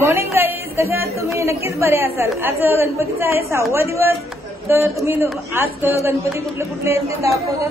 Morning guys, कशा आहात तुम्ही? नक्कीच बरे असाल. आज गणपतीचा आहे 6वा दिवस. तर तुम्ही आज गणपती कुठले कुठले आहेत ते दाखवतात.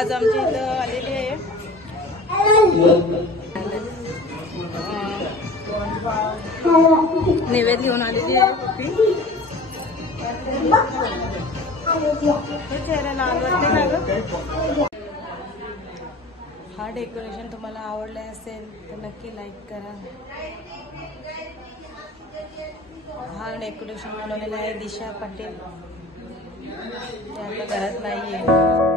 आज आमच्या इथं आलेली आहे नैवेद्य घेऊन आलेली आहे. चेहऱ्याला आवडते ना ग. हा डेकोरेशन तुम्हाला आवडले असेल तर नक्की लाईक करा. हा डेकोरेशन बनवलेला आहे दिशा पाटील. ते आपल्या घरात नाहीये.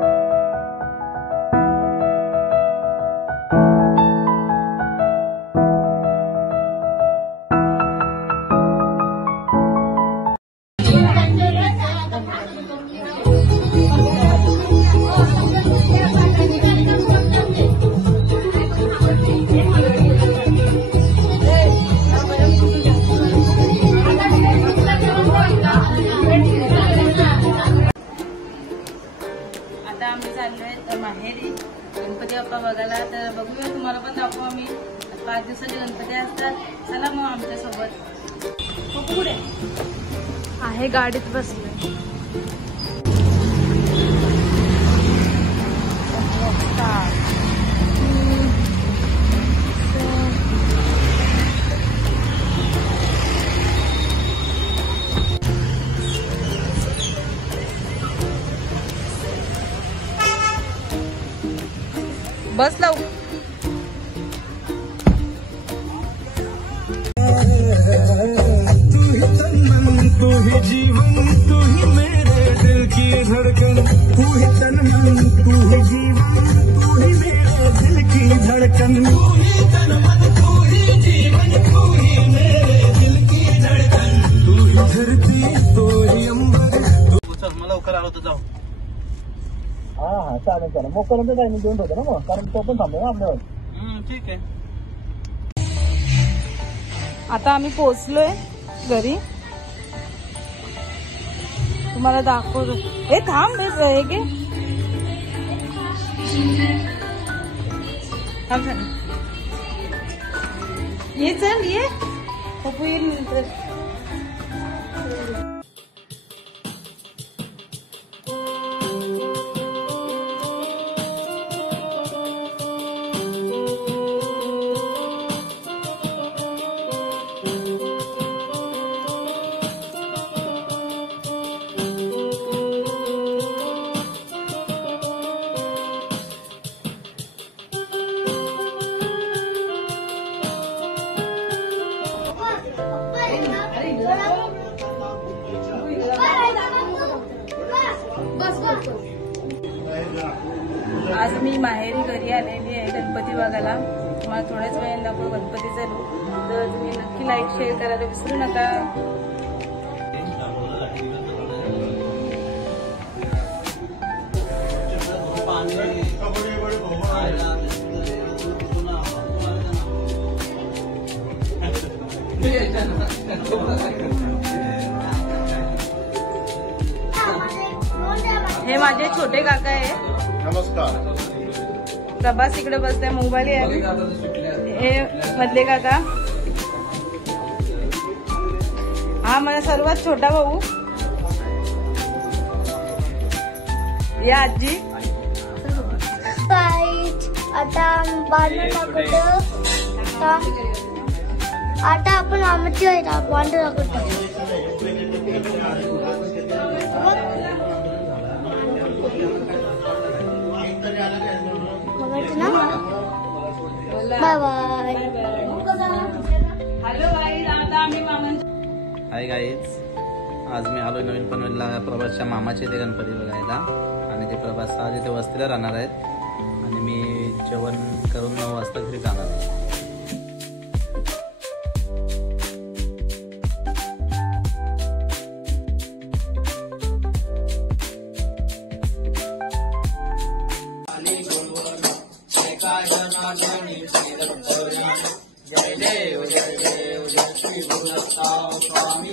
आम्ही चाललोय माहेरी गणपती बाप्पा बघायला. तर बघूया, तुम्हाला पण दाखवू आम्ही. 5 दिवसाचे गणपती असतात. चला मग आमच्या सोबत. पुढे आहे गाडीत बसलोय. बस लावू. तू ही तन मन, तू ही जीवन, तू ही मेरे दिल की धड़कन. तू ही तन मन, तू ही जीवन, तू ही मेरे दिल की धड़कन. तू ही तन मन, तू ही जीवन, तू ही मेरे दिल की धड़कन. तू ही धरती, तू ही अंबर. मला लवकर आलो तर जाऊ. हा चालेल चालेल. मग पर्यंत टायमिंग देऊन ठेवतो ना मग, कारण तो पण थांबेल ना आपल्यावर. ठीक आहे. आता आम्ही पोहोचलोय घरी. तुम्हाला दाखवतो. हे थांब, हे घे. थांब थांब. ये चल ये. पप्पू ये नंतर. आज मी माहेरी घरी आलेली आहे गणपती बघायला. तुम्हाला थोड्याच वेळाने दाखवू गणपतीचा लूक. तर तुम्ही नक्की लाईक शेअर करायला विसरू नका. हे माझे छोटे काका आहे. नमस्कार. प्रभास इकडे बसलाय, मोबाईल आहे. हे मधले काका. हा माझा सर्वात छोटा भाऊ. या आजी. आता बांधून टाकतो. आता आपण आमची बांधून टाकतो. Bye bye. हाय गाईज, आज मी आलोय नवीन पनवेलला प्रभासच्या मामाचे इथे गणपती बघायला. आणि ते प्रभास आज इथे वस्तीला राहणार आहेत आणि मी जेवण करून 9 वाजता घरी जाणार आहे. जय देव जय देव जय श्री गुरुदत्ता स्वामी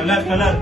कलर कलर कलर